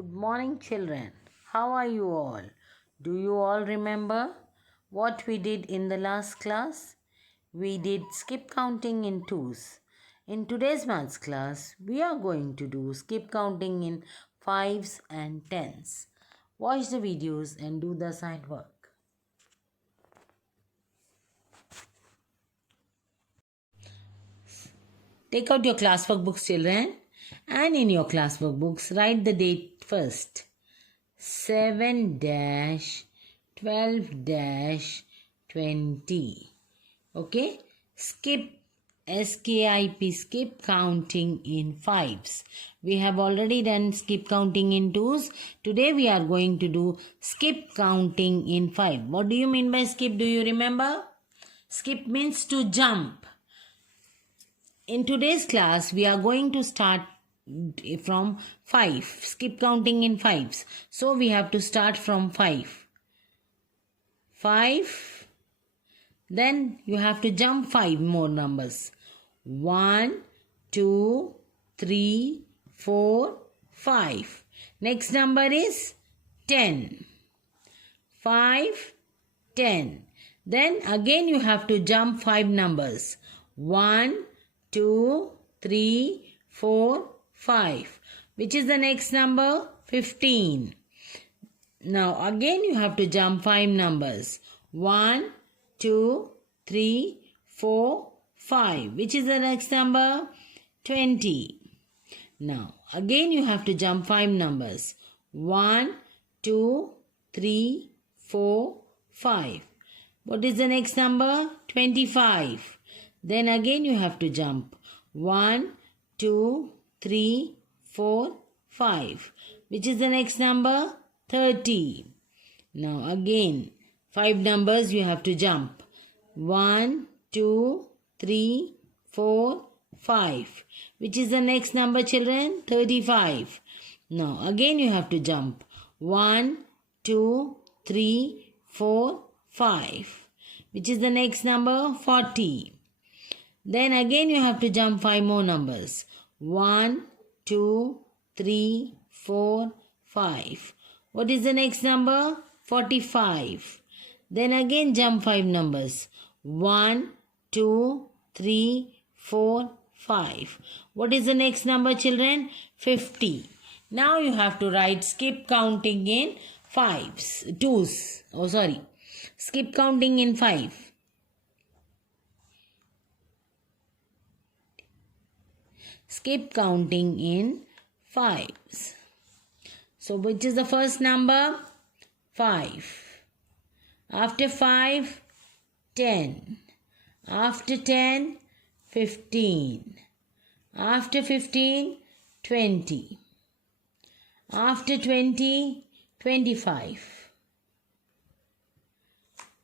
Good morning, children. How are you all? Do you all remember what we did in the last class? We did skip counting in twos. In today's maths class, we are going to do skip counting in fives and tens. Watch the videos and do the assigned work. Take out your classwork books, children, and in your classwork books, write the date first. 7-12-20. Okay, skip skip counting in fives. We have already done skip counting in twos. Today we are going to do skip counting in five. What do you mean by skip? Do you remember? Skip means to jump. In today's class we are going to start from 5. Skip counting in fives. So we have to start from 5. 5. Then you have to jump 5 more numbers. 1, 2, 3, 4, 5. Next number is 10. 5, 10. Then again you have to jump 5 numbers. 1, 2, 3, 4, 5. Which is the next number? 15. Now again you have to jump 5 numbers. 1, 2, 3, 4, 5. Which is the next number? 20. Now again you have to jump 5 numbers. 1, 2, 3, 4, 5. What is the next number? 25. Then again you have to jump 1, 2, 3, 4, 5. Which is the next number? 30. Now again 5 numbers you have to jump. 1, 2, 3, 4, 5. Which is the next number, children? 35. Now again you have to jump. 1, 2, 3, 4, 5. Which is the next number? 40. Then again you have to jump 5 more numbers. 1, 2, 3, 4, 5. What is the next number? 45. Then again jump 5 numbers. 1, 2, 3, 4, 5. What is the next number, children? 50. Now you have to write skip counting in fives. Twos. Oh, sorry. Skip counting in 5. Skip counting in fives. So which is the first number? 5. After 5, 10. After 10, 15. After 15, 20. After 20, 25.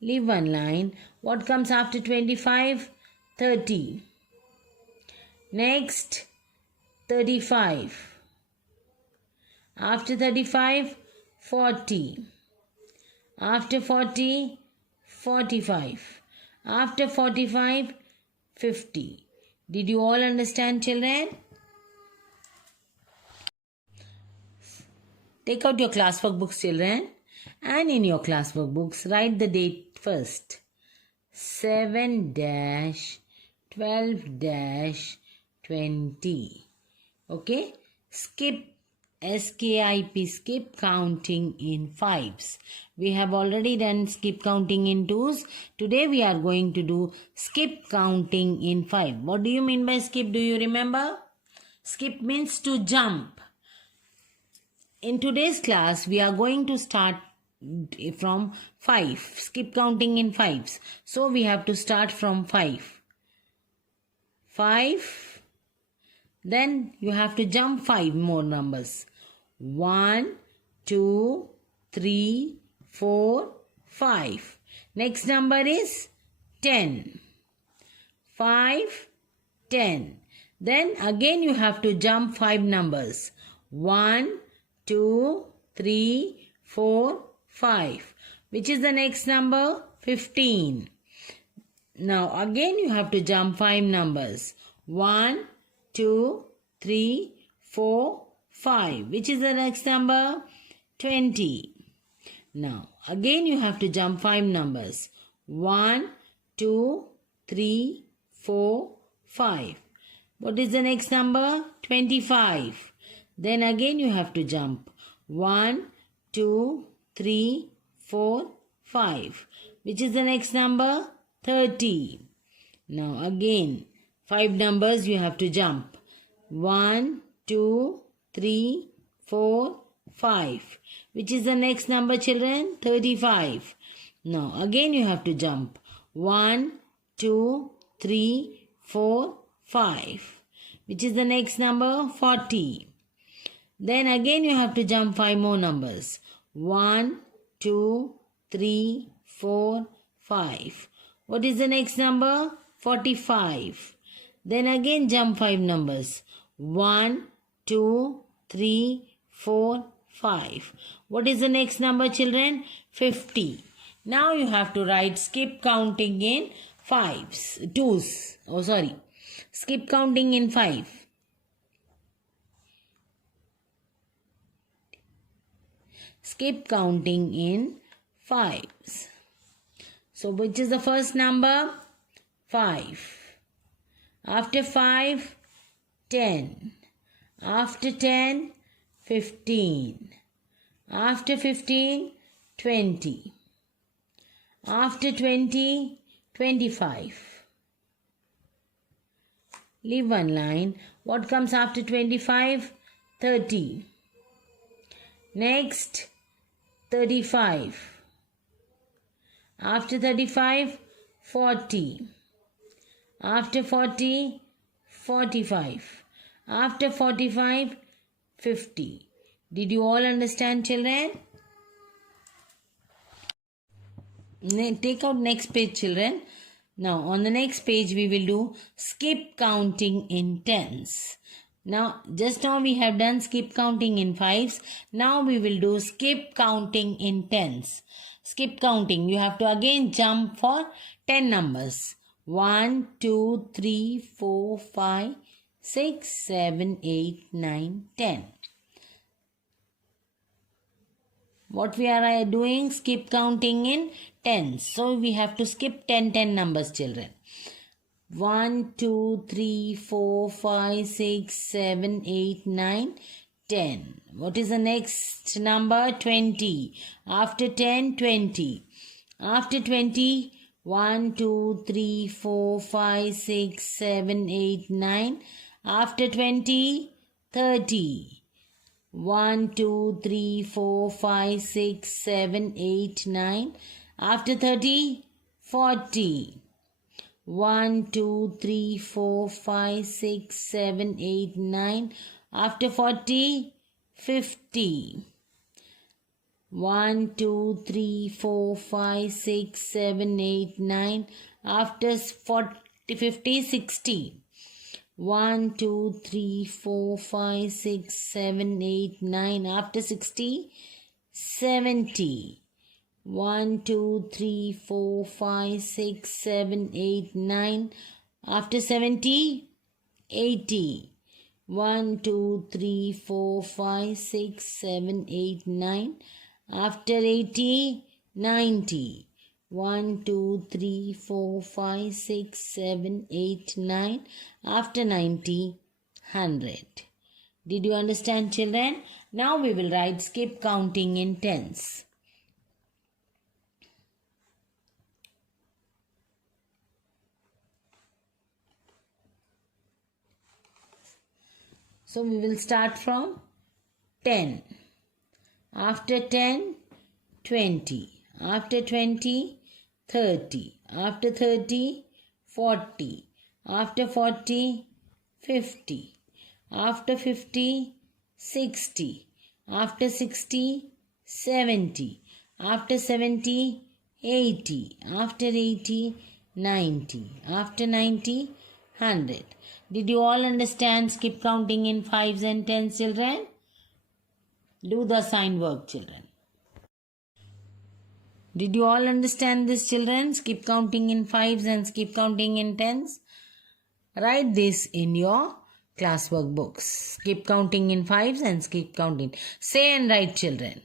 Leave one line. What comes after 25? 30. Next, 35. After 35, 40. After 40, 45. After 45, 50. Did you all understand, children? Take out your classwork books, children. And in your classwork books, write the date first. 7-12-20. Okay? Skip skip counting in fives. We have already done skip counting in twos. Today we are going to do skip counting in 5. What do you mean by skip? Do you remember? Skip means to jump. In today's class we are going to start from 5. Skip counting in fives. So we have to start from 5. 5. Then you have to jump 5 more numbers. 1, 2, 3, 4, 5. Next number is 10. 5, 10. Then again you have to jump 5 numbers. 1, 2, 3, 4, 5. Which is the next number? 15. Now again you have to jump 5 numbers. 1, 2, 3, 4, 5. Which is the next number? 20. Now, again you have to jump 5 numbers. 1, 2, 3, 4, 5. What is the next number? 25. Then again you have to jump. 1, 2, 3, 4, 5. Which is the next number? 30. Now again 5 numbers you have to jump. 1, 2, 3, 4, 5. Which is the next number, children? 35. Now again you have to jump. 1, 2, 3, 4, 5. Which is the next number? 40. Then again you have to jump 5 more numbers. 1, 2, 3, 4, 5. What is the next number? 45. Then again jump 5 numbers. 1, 2, 3, 4, 5. What is the next number, children? 50. Now you have to write skip counting in twos. Skip counting in 5. Skip counting in 5s. So which is the first number? 5. After 5, 10. After 10, 15. After 15, 20. After 20, 25. Leave one line. What comes after 25? 30. Next, 35. After 35, 40. After 40, 45. After 45, 50. Did you all understand, children? Take out next page, children. Now, on the next page, we will do skip counting in tens. Now, just now we have done skip counting in 5s. Now, we will do skip counting in tens. Skip counting, you have to again jump for 10 numbers. 1, 2, 3, 4, 5, 6, 7, 8, 9, 10. What we are doing? Skip counting in tens. So we have to skip 10 numbers, children. 1, 2, 3, 4, 5, 6, 7, 8, 9, 10. What is the next number? 20. After 10, 20. After 20, 1, 2, 3, 4, 5, 6, 7, 8, 9. After 20, 30. 1, 2, 3, 4, 5, 6, 7, 8, 9. After 30, 40. 1, 2, 3, 4, 5, 6, 7, 8, 9. After 40, 50. 1, 2, 3, 4, 5, 6, 7, 8, 9. After 50, 60. 1, 2, 3, 4, 5, 6, 7, 8, 9. After 60, 70. 1, 2, 3, 4, 5, 6, 7, 8, 9. After 70, 80. 1, 2, 3, 4, 5, 6, 7, 8, 9. After 80, 90. 1, 2, 3, 4, 5, 6, 7, 8, 9. After 90, 100. Did you understand, children? Now we will write skip counting in tens. So we will start from 10. After 10, 20. After 20, 30. After 30, 40. After 40, 50. After 50, 60. After 60, 70. After 70, 80. After 80, 90. After 90, 100. Did you all understand skip counting in 5s and 10s, children? Do the sign work, children. Did you all understand this, children? Skip counting in 5s and skip counting in 10s? Write this in your class workbooks. Keep counting in fives and keep counting. Say and write, children.